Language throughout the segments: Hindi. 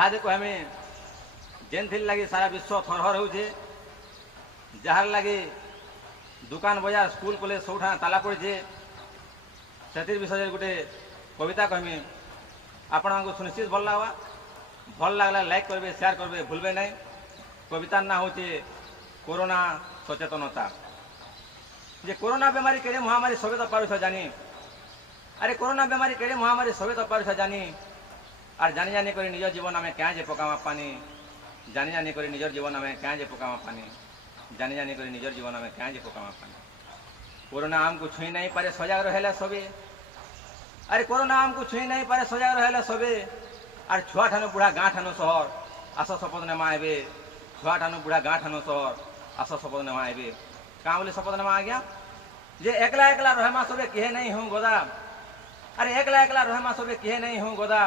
इहादे कहमे जेन लगी सारा विश्व थरहर होचे, जार लगी दुकान बजार स्कूल कॉलेज सबुठा ताला पड़े से विषय गोटे कविता कहमी आपण को सुनिश्चित भल लगवा। भल लगला लाइक करेंगे, शेयर करेंगे, भूलबे नहीं। कवितार ना हूँ कोरोना सचेतनता। जे कोरोना बेमारी केड़े महामारी सबे तो पारुछ जानी। अरे कोरोना बेमारी केड़े महामारी सबे तो पारुछ जानी। और जानी जानी कर निज जीवन आम क्या जे पकामा पानी, जानी जानी कर निजर जीवन आम क्या जे पकामा पानी, जानी जानी कर निजर जीवन आम क्या जे पकामा पानी। कोरोना आमको छुई नहीं पारे, सजाग रहे सबे। अरे कोरोना आमको छुई नहीं पारे, सजाग रहे सबे। और छुआ ठानु बुढ़ा गाँ ठानु सहर आस शपथ नेमा आए। छुआ ठानु बुढ़ा गाँ ठानु सहर आस शपथ नेमा आए। क्या बोले शपथ नेमा आ गया जे एकला एकला रहमा सबे किहे नहीं हूँ गोदा। अरे एकला एकला रहमा सबे किहे नहीं हूँ गोदा।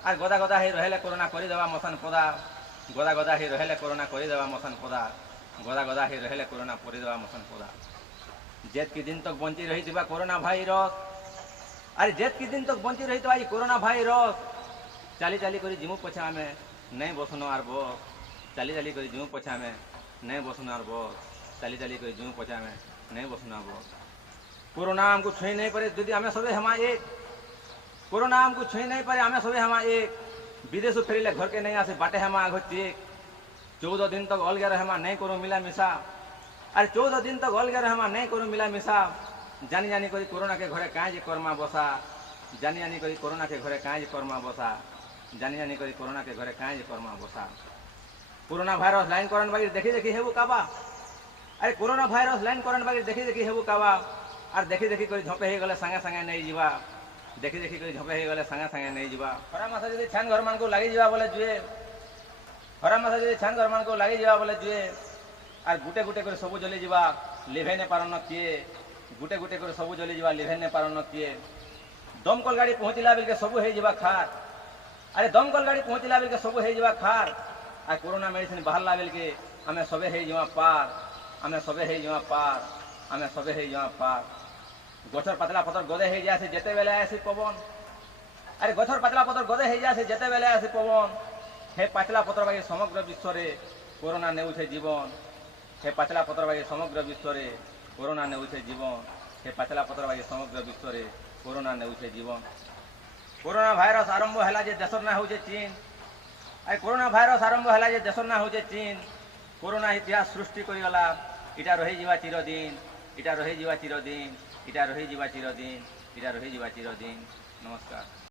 और गदा गदा ही रहे कोरोना करदेवा मसान पदा। गदा गदा ही रहे कोरोना करदेवा मसान पदा। गदा गदा ही रहे कोरोना करदेवा मसान पदा। जेत की दिन तक बंची रही थी कोरोना भाईरस। अरे जेत की दिन तक बंची रही तो कोरोना भाईरस। चाली चाली कर जिमु पछा आम नहीं बसनो आर बस। चाली चाली कर जिमु पछा आम नहीं बसनो आर बस। चाली चाली कर जिमु पछा आम नहीं बसनो आर बस। कोरोना आमको छुई नहीं पारे दीदी आम सबे हमा एक। कोरोना आमको छुई नहीं पारे आम सबे हमा एक। विदेश फेरिले घर के नहीं आसे बाटे हमा आग चेक। 14 दिन तक अलगे रहमा नहीं करो मिला मिसा। अरे 14 दिन तक अलगे रहमा नहीं करो मिला मिसा। जानी जानी करी कोरोना के घरे काज करमा बसा। जानी जानी करी कोरोना के घरे काज करमा बसा। जानी जानी करी कोरोना के घरे काज करमा बसा। कोरोना भाईरस लाइन करन बागी देखी देखी हेबू काबा। अरे कोरोना भाईरस लाइन करन बागी देखी देखी हेबू काबा। और देखी देखी करी झपे हे गले संगे संगे नहीं जीवा। देखी देखी करी झपे हे गले संगे संगे नहीं जीवा। खरा मासा जदि छान घर मान को लागी जीवा बोले जुए। खरा मासा जदि छान घर मान को लागी जीवा बोले जुए। और गुटे गुटे कर सबु जली जीवा लिभे ने पारन किए। गुटे गुटे कर सबु जली जीवा लिभे ने पारन किए। दमकल गाड़ी पहुँचला बेल के सबु हे जीवा खार। अरे दमकल गाड़ी पहुँचला बेल के सबु हे जीवा खार। आ कोरोना मेडिसिन बाहरला बेल के आमे सबे हे जीवा पार। आमे सबे हे जीवा पार। आमे सबे हे जीवा पार। गछर पातला पतर गदे हे जाए जेते बेले आसी पवन। अरे गछर पातला पतर गदे हे जाए जेते बेले आसी पवन। हे पातला पतर बागी समग्र विश्व रे कोरोना नेउछे जीवन। हे पातला पतर बागी समग्र विश्व रे कोरोना नेउछे जीवन। हे पातला पतर बागी समग्र विश्व रे कोरोना नेउछे जीवन। कोरोना भाईरस आरंभ है जे देशर ना होचे चीन। अरे कोरोना भाईरस आरंभ है जे देशर ना होचे चीन। कोरोना इतिहास सृष्टि करिगला। इटा रही जीवा चिरदिन। इटा रही जीवा चिरदिन। इटा रही जीवा चिरदिन। इटा रही जीवा चिरदिन। नमस्कार।